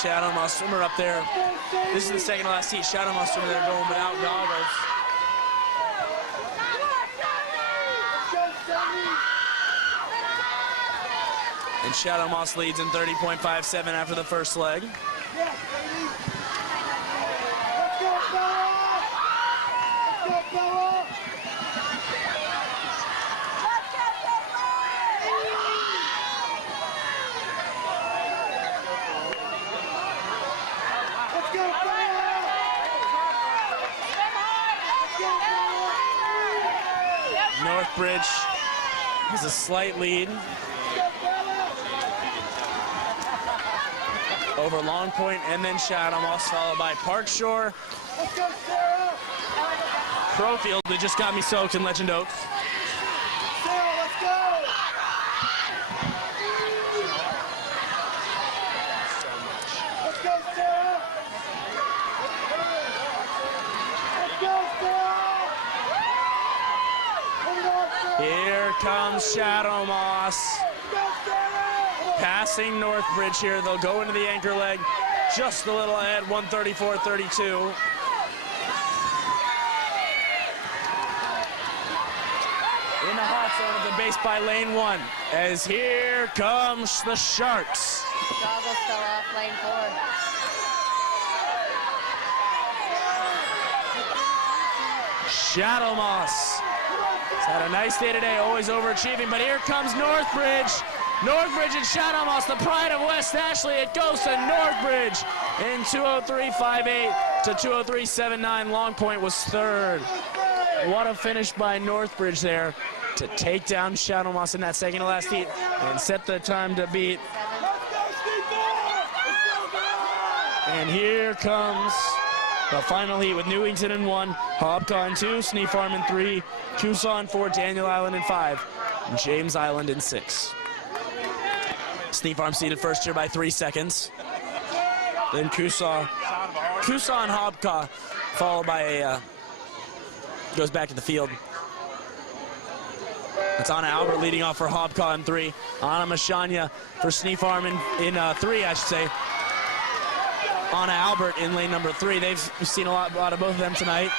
Shadow Moss swimmer up there. This is the second to last heat. Shadow Moss swimmer there going without goggles. And Shadow Moss leads in 30.57 after the first leg. Northbridge has a slight lead over Long Point and then Shadow Moss, followed by Park Shore. Crowfield, that just got me soaked in Legend Oaks. Here comes Shadow Moss. Passing Northbridge here. They'll go into the anchor leg just a little ahead, 134.32. In the hot zone of the base by lane 1. As here comes the Sharks. Goggles fell off lane 4. Shadow Moss has had a nice day today, always overachieving, but here comes Northbridge. Northbridge and Shadow Moss, the pride of West Ashley. It goes to Northbridge in 2:03.58 to 2:03.79. Long Point was third. What a finish by Northbridge there to take down Shadow Moss in that second to last heat and set the time to beat. And here comes the final heat with Newington in 1, Hobcaw in 2, Sneef Farm in 3, Coosaw in 4, Daniel Island in 5, and James Island in 6. Sneef Farm seated first here by 3 seconds. Then Coosaw and Hobcaw, followed by a, goes back to the field. It's Anna Albert leading off for Hobcaw in 3. Anna Mashanya for Sneef Farm in 3, I should say. Anna Albert in lane number 3. We've seen a lot of both of them tonight.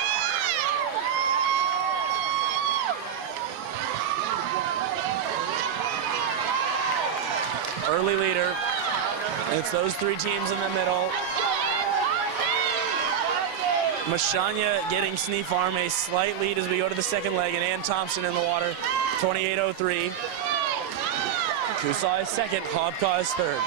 Early leader. It's those 3 teams in the middle. Mashanya getting Sneef Farm a slight lead as we go to the second leg, and Ann Thompson in the water, 28.03. Coosaw is second, Hobcaw is third.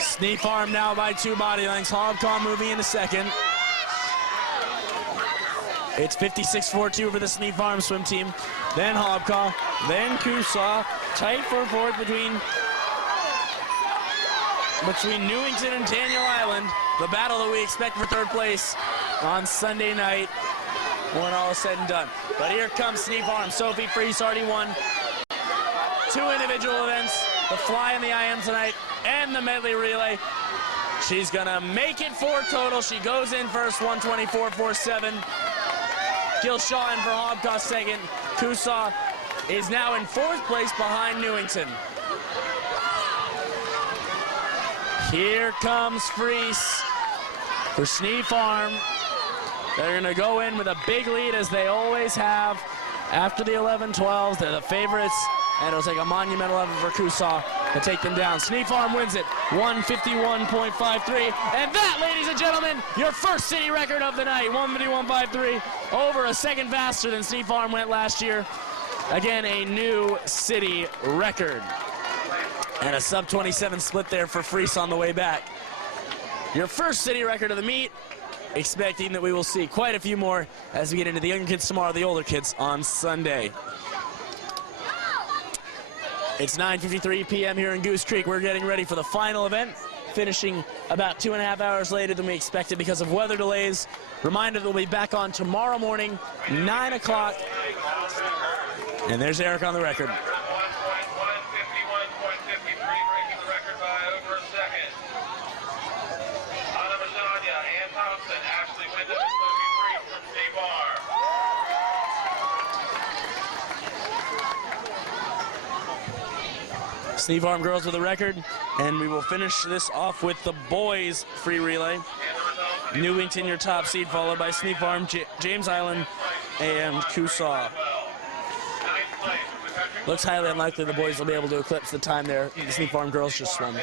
Sneef Farm now by 2 body lengths. Hobcaw moving into second. It's 56-42 for the Sneef Farm swim team. Then Hobcaw, then Coosaw. Tight for fourth between Newington and Daniel Island. The battle that we expect for third place on Sunday night when all is said and done. But here comes Sneef Farm. Sophie Freese already won 2 individual events, the fly and the IM tonight, and the medley relay. She's gonna make it 4 total. She goes in first, 124.47. Gilshaw in for Hobcaw second. Coosaw is now in 4th place behind Newington. Here comes Freese for Sneef Farm. They're gonna go in with a big lead as they always have after the 11-12s. They're the favorites, and it'll take a monumental effort for Coosaw to take them down. Sneef Farm wins it, 151.53. And that, ladies and gentlemen, your first city record of the night, 151.53, over a second faster than Sneef Farm went last year. Again, a new city record. And a sub-27 split there for Freese on the way back. Your first city record of the meet, expecting that we will see quite a few more as we get into the younger kids tomorrow, the older kids on Sunday. It's 9:53 p.m. here in Goose Creek. We're getting ready for the final event, finishing about 2.5 hours later than we expected because of weather delays. Reminder that we'll be back on tomorrow morning, 9 o'clock. And there's Eric on the record. 1.151.53, breaking the record by over a second. Anna Masanya, Ann Thompson, Ashley Wyndham, and Sophie Freese from Steve Barr. Steve Arm girls with a record, and we will finish this off with the boys free relay. Newington your top seed, followed by Sneap Farm, James Island, and Coosaw. Looks highly unlikely the boys will be able to eclipse the time there the Sneap Farm girls just swung.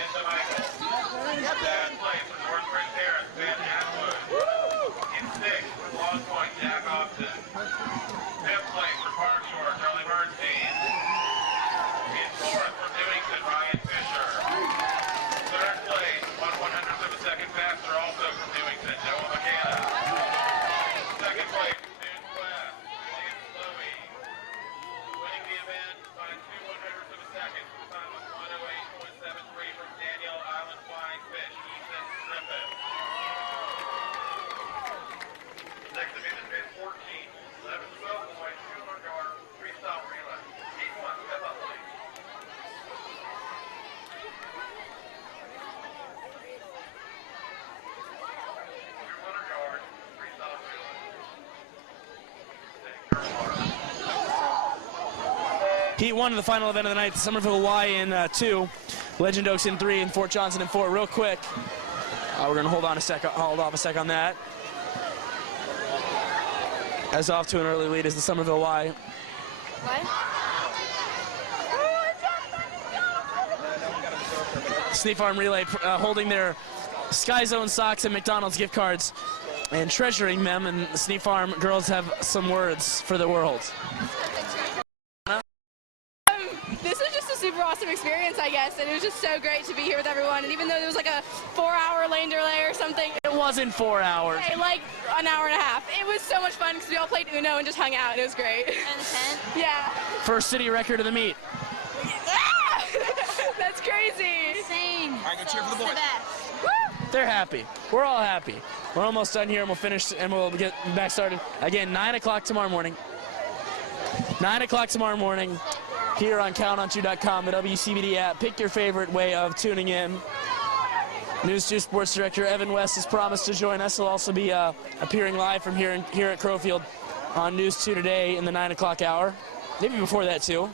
Heat 1 of the final event of the night, Somerville Y in 2, Legend Oaks in 3, and Fort Johnson in 4. Real quick, we're going to hold off a sec on that. As off to an early lead is the Somerville Y. What? Sneap Farm Relay holding their Sky Zone socks and McDonald's gift cards and treasuring them, and the Sneap Farm girls have some words for the world. This was just a super awesome experience, I guess, and it was just so great to be here with everyone. And even though there was like a 4-hour lane delay or something, It wasn't 4 hours. okay, like an hour and a half. It was so much fun because we all played Uno and just hung out, and it was great. And 10? Yeah. First city record of the meet. That's crazy. Insane. All right, go cheer for the boys. They're happy. We're all happy. We're almost done here, and we'll finish, and we'll get back started. Again, 9 o'clock tomorrow morning. 9 o'clock tomorrow morning here on CountOn2.com, the WCBD app. Pick your favorite way of tuning in. News 2 Sports Director Evan West has promised to join us. He'll also be appearing live from here at Crowfield on News 2 today in the 9 o'clock hour. Maybe before that, too.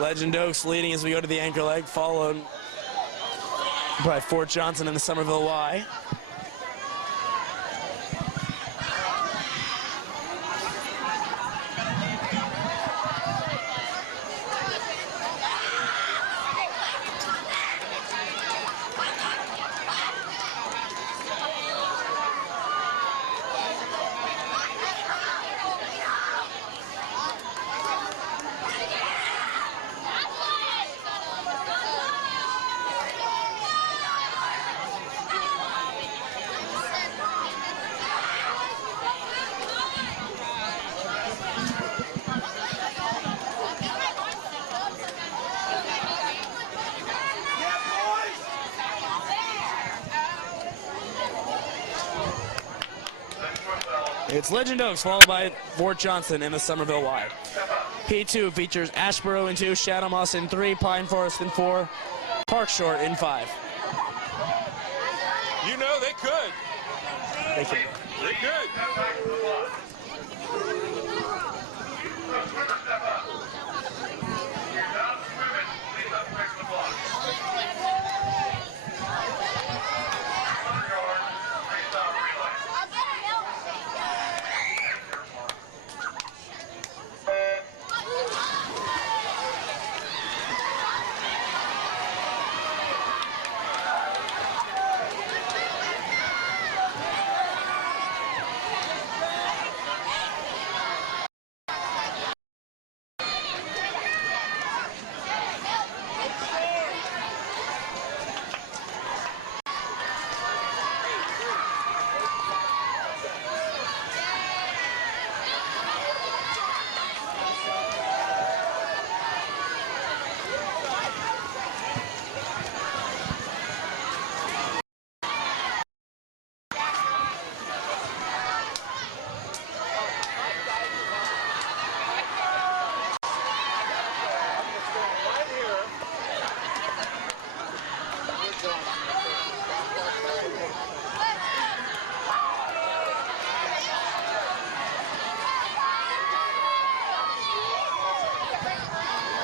Legend Oaks leading as we go to the anchor leg, followed by Fort Johnson and the Somerville Y. It's Legend Oaks, followed by Fort Johnson and the Somerville Y. P2 features Ashboro in 2, Shadow Moss in 3, Pine Forest in 4, Park Short in 5. You know they could. They can. They could.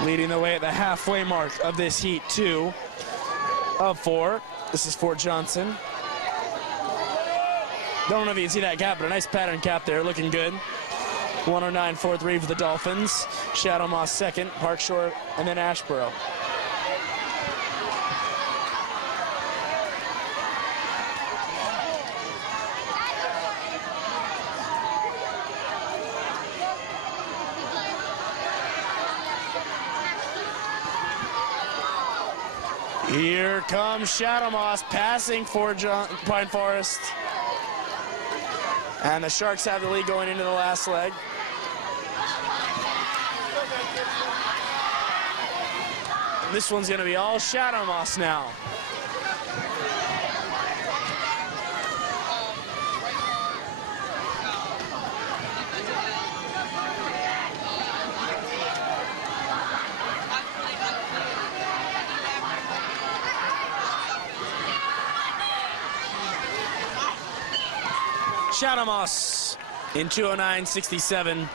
leading the way at the halfway mark of this heat 2 of 4. This is Fort Johnson. Don't know if you can see that cap, but a nice pattern cap there, looking good. 109.43 for the Dolphins. Shadow Moss second, Park Shore, and then Ashboro. Here comes Shadow Moss passing for Pine Forest. And the Sharks have the lead going into the last leg. This one's going to be all Shadow Moss now. Shadow Moss in 209.67.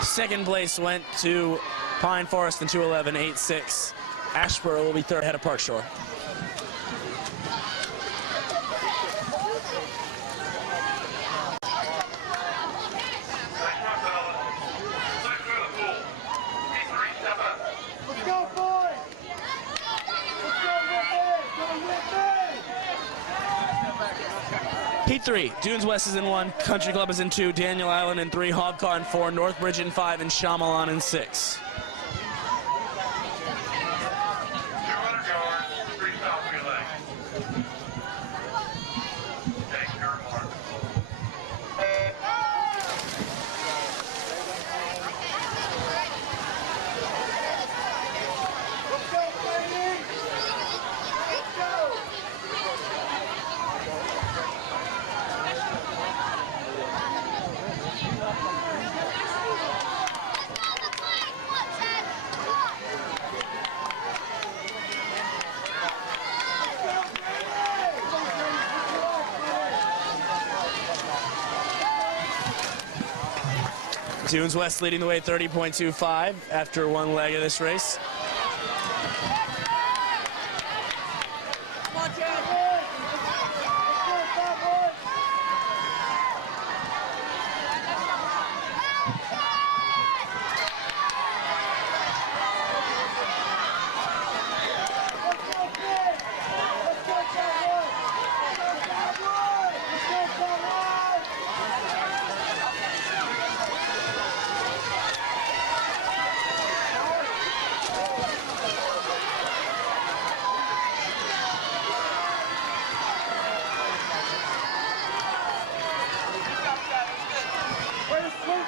Second place went to Pine Forest in 211.86. Ashboro will be third ahead of Park Shore. Heat 3, Dunes West is in 1, Country Club is in 2, Daniel Island in 3, Hobcaw in 4, Northbridge in 5, and Shyamalan in 6. Dunes West leading the way 30.25 after one leg of this race.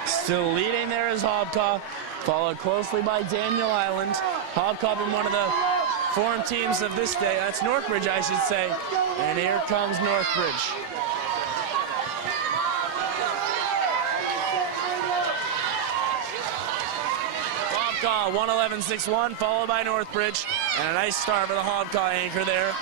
Still leading there is Hobcaw, followed closely by Daniel Island. Hobcaw been one of the form teams of this day. That's Northbridge, I should say. And here comes Northbridge. Hobcaw 111.61, followed by Northbridge. And a nice start for the Hobcaw anchor there.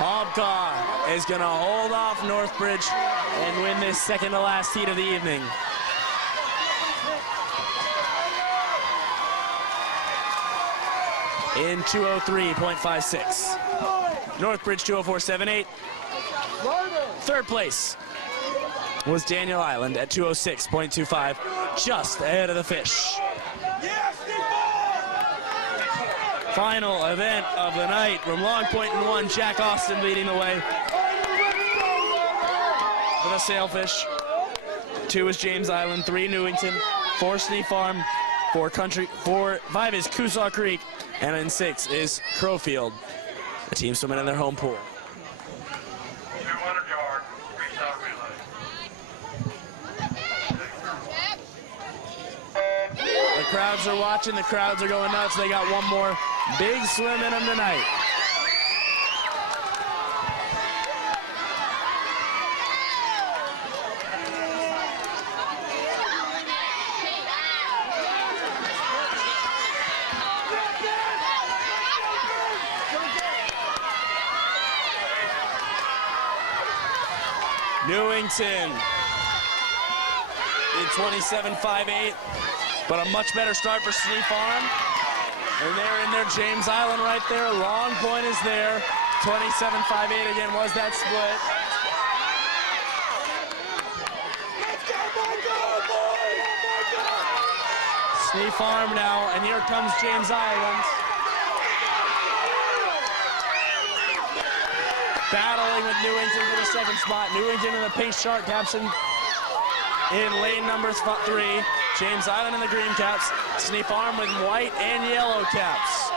Hobcaw is going to hold off Northbridge and win this second to last heat of the evening. In 203.56. Northbridge 204.78. Third place was Daniel Island at 206.25, just ahead of the Fish. Final event of the night from Long Point in 1, Jack Austin leading the way for the Sailfish. 2 is James Island, 3 Newington, 4 Snee Farm, 4 Country, 5 is Coosaw Creek, and then 6 is Crowfield. The team swimming in their home pool. 200-yard freestyle relay. The crowds are watching, the crowds are going nuts. They got one more big swim in them tonight. Newington in 27-5-8, but a much better start for Sneed Farm. And they're in there, James Island right there. Long point is there. 27-5-8 again was that split. Sneed Farm now, and here comes James Island. Battling with Newington for the second spot. Newington in the pink shark caps in lane number 3. James Island in the green caps. Sneed Farm with white and yellow caps.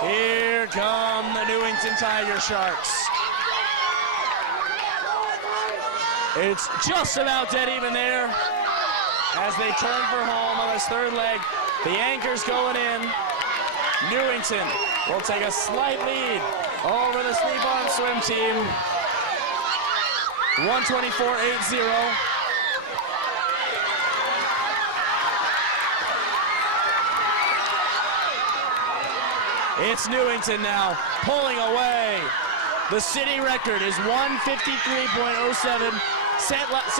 Here come the Newington Tiger Sharks. It's just about dead even there as they turn for home on this third leg. The anchor's going in. Newington will take a slight lead over the Sneed Farm swim team. 124-80. It's Newington now pulling away. The city record is 153.07, set last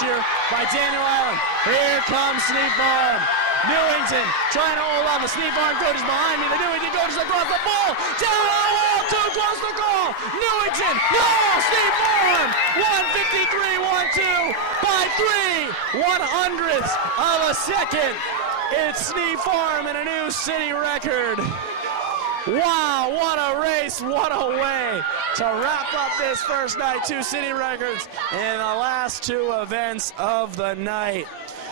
year by Daniel Allen. Here comes Sneed Farm. Newington trying to hold on. The Sneed Farm coach is behind me. The Newington coach is across the ball. Down on the wall, too close to goal. Newington, no, Sneed Farm. 153-12 by 3/100ths of a second. It's Sneed Farm and a new city record. Wow, what a race, what a way to wrap up this first night. 2 city records in the last 2 events of the night.